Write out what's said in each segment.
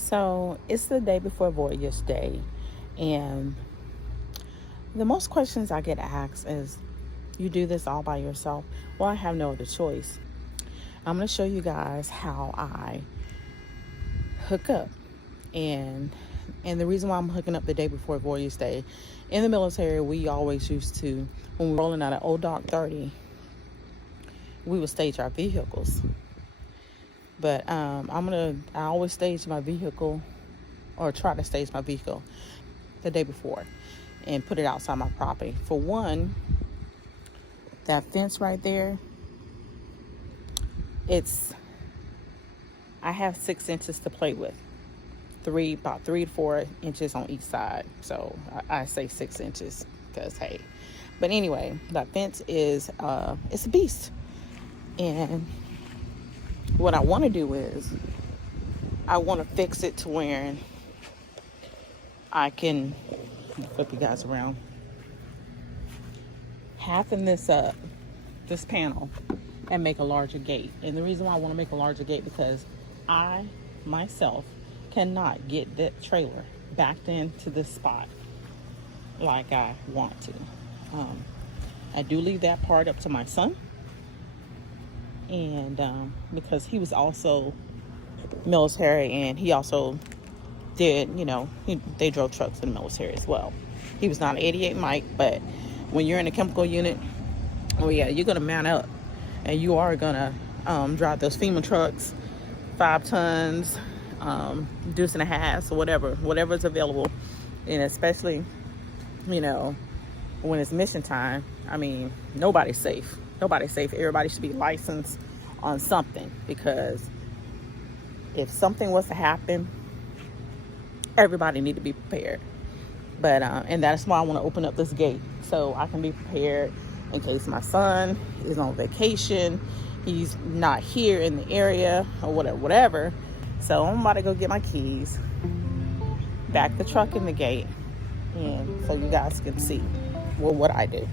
So it's the day before Voyage Day, and the most questions I get asked is, you do this all by yourself? Well, I have no other choice. I'm going to show you guys how I hook up. And the reason why I'm hooking up the day before Voyage Day, in the military, we always used to, when we were rolling out an old Dark 30, we would stage our vehicles. But I always stage my vehicle, or try to stage my vehicle the day before and put it outside my property. For one, that fence right there, I have 6 inches to play with. About 3 to 4 inches on each side. So I say 6 inches because, hey. But anyway, that fence is, it's a beast. And what I want to do is, I want to fix it to where I can flip you guys around. Halfen this up, this panel, and make a larger gate. And the reason why I want to make a larger gate, because I myself cannot get that trailer backed into this spot like I want to. I do leave that part up to my son, and because he was also military, and he also did, they drove trucks in the military as well. He was not an 88 Mike, but when you're in a chemical unit, oh yeah, you're gonna man up, and you are gonna drive those FEMA trucks, 5 tons, deuce and a half, or whatever's available. And especially, when it's mission time, I mean, nobody's safe. Everybody should be licensed on something, because if something was to happen, everybody need to be prepared. But and that's why I want to open up this gate, so I can be prepared in case my son is on vacation, he's not here in the area, or whatever. So I'm about to go get my keys, back the truck in the gate, and so you guys can see what I do.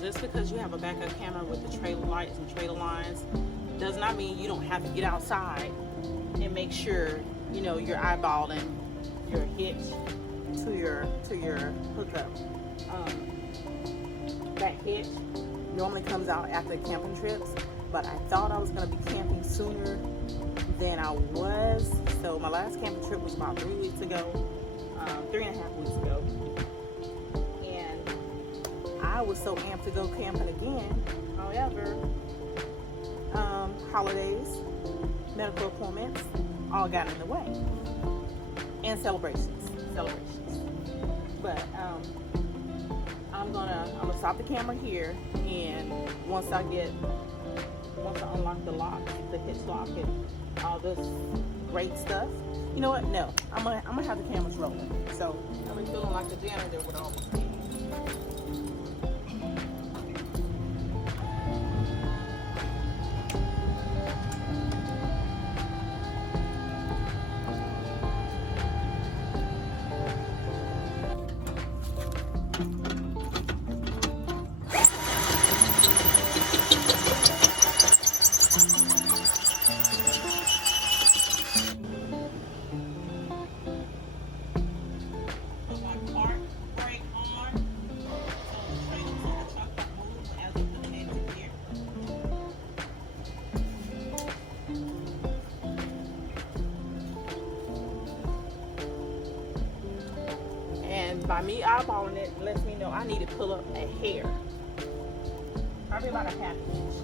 Just because you have a backup camera with the trailer lights and trailer lines does not mean you don't have to get outside and make sure you're eyeballing your hitch to your hookup. That hitch normally comes out after camping trips, but I thought I was going to be camping sooner than I was. So my last camping trip was about 3 weeks ago, 3.5 weeks ago. I was so amped to go camping again. However, holidays, medical appointments, all got in the way, and celebrations. But I'm gonna stop the camera here, and once I unlock the lock, the hitch lock, and all this great stuff, you know what? No, I'm gonna have the cameras rolling. So I've been feeling like the janitor with all these keys. By me eyeballing it, lets me know I need to pull up a hair. Probably about a half inch.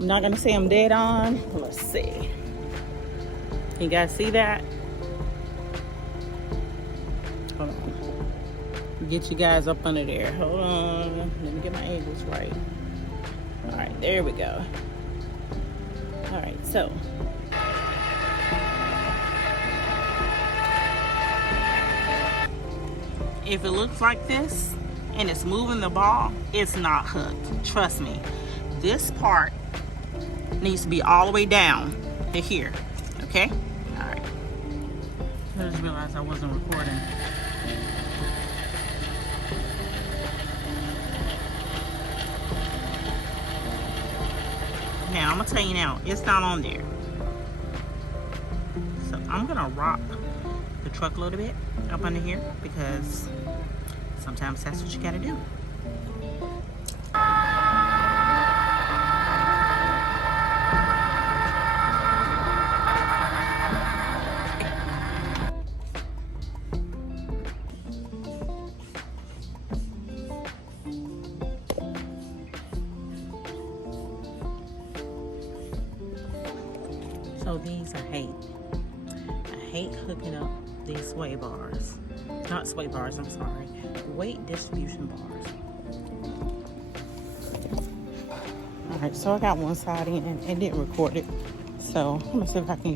I'm not gonna say I'm dead on. Let's see. You guys see that? Hold on. Get you guys up under there. Hold on. Let me get my angles right. All right, there we go. All right, so. If it looks like this and it's moving the ball, it's not hooked. Trust me. This part needs to be all the way down to here. Okay? All right. I just realized I wasn't recording. Now, I'm going to tell you now, it's not on there. So, I'm going to rock the truck a little bit up under here because sometimes that's what you got to do. So these I hate. I hate hooking up these sway bars. Not sway bars, I'm sorry. Weight distribution bars. Alright, so I got one side in and didn't record it. So let me see if I can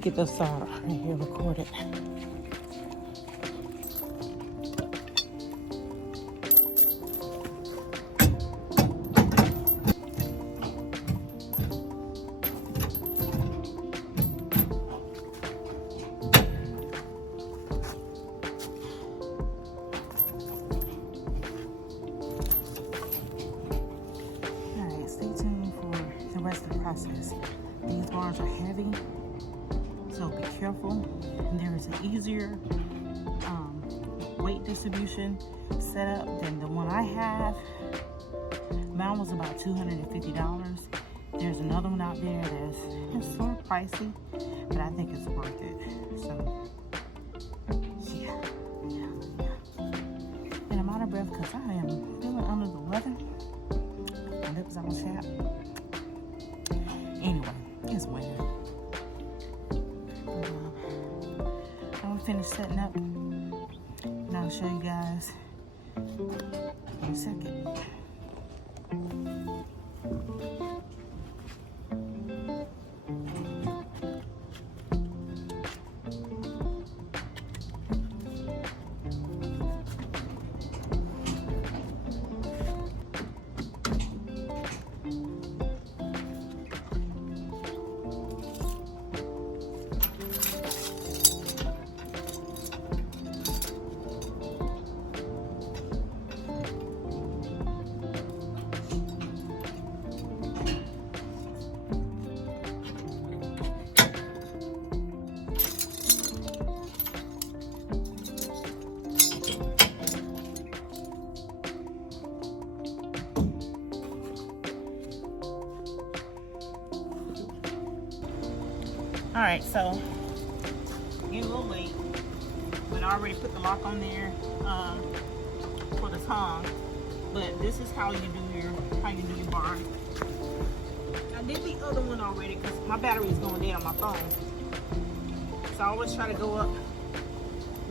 get this side right here recorded. Process. These bars are heavy, so be careful. And there is an easier weight distribution setup than the one I have. Mine was about $250. There's another one out there that's sort of pricey, but I think it's worth it. So yeah. And I'm out of breath because I am feeling under the weather. My lips all chapped. Anyway, it's winter. I'm gonna finish setting up and I'll show you guys in a second. All right, so getting a little late, but I already put the lock on there for the tongue. But this is how you do your bar. I did the other one already because my battery is going dead on my phone. So I always try to go up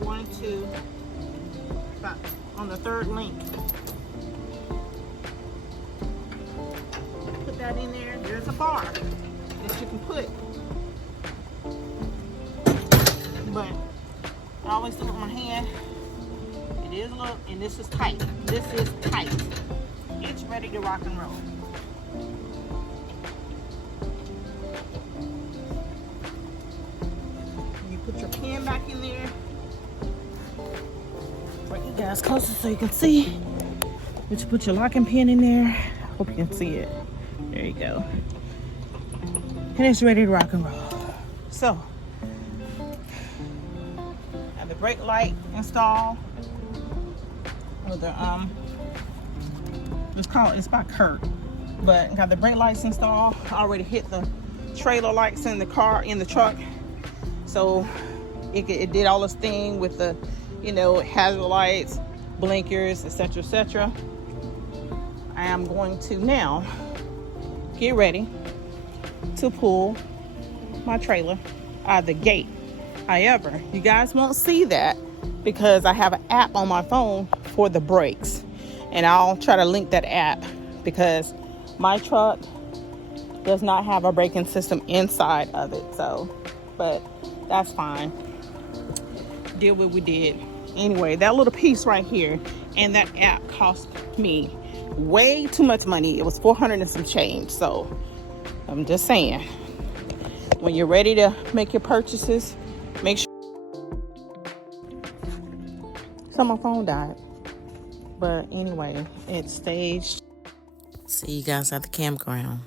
1, 2, about on the third link. Put that in there. There's a bar that you can put. But I always do it with my hand. It is a little, and this is tight. This is tight. It's ready to rock and roll. You put your pin back in there. Bring you guys closer so you can see. But you put your locking pin in there. I hope you can see it. There you go. And it's ready to rock and roll. So, the brake light installed, or the it's by Kurt, but got the brake lights installed. I already hit the trailer lights in the car, in the truck, so it did all this thing with the, you know, hazard lights, blinkers, etc., etc. I am going to now get ready to pull my trailer out of the gate. However, you guys won't see that because I have an app on my phone for the brakes, and I'll try to link that app because my truck does not have a braking system inside of it. So, but that's fine. Did what we did. Anyway, that little piece right here and that app cost me way too much money. It was 400 and some change. So I'm just saying, when you're ready to make your purchases, make sure. So my phone died, but anyway, it's staged. See you guys at the campground.